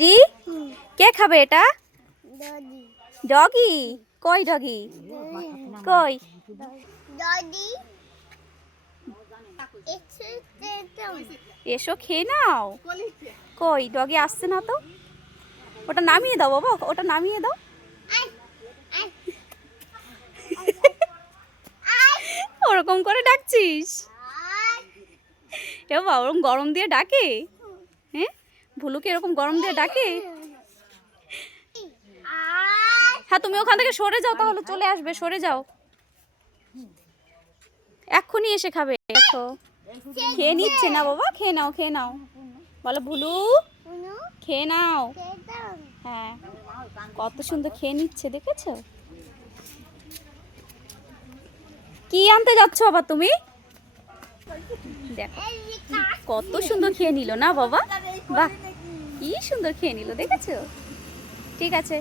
মিষ্টি কে খাবে এটা? ডগি। কই ডগি? কই? এসো খেয়ে নাও। কই ডগি আসছে না তো? ওটা নামিয়ে দাও বাবা, ওটা নামিয়ে দাও। ওরকম করে ডাকছিস? এ বাবা, ওরকম গরম দিয়ে ডাকে? হ্যাঁ, ভুলুকে এরকম গরম দিয়ে ডাকে? হ্যাঁ, তুমি ওখান থেকে সরে যাও, তাহলে চলে আসবে। সরে যাও, এক্ষুনি এসে খাবে। দেখো খেয়ে নিচ্ছে না বাবা, খেয়ে নাও, খেয়ে নাও। বলো ভুলু খেয়ে নাও। হ্যাঁ, কত সুন্দর খেয়ে নিচ্ছে, দেখেছো? কি আনতে যাচ্ছ আবার তুমি? দেখো কত সুন্দর খেয়ে নিল না বাবা? বাহ, কি সুন্দর খেয়ে নিল, দেখেছো? ঠিক আছে।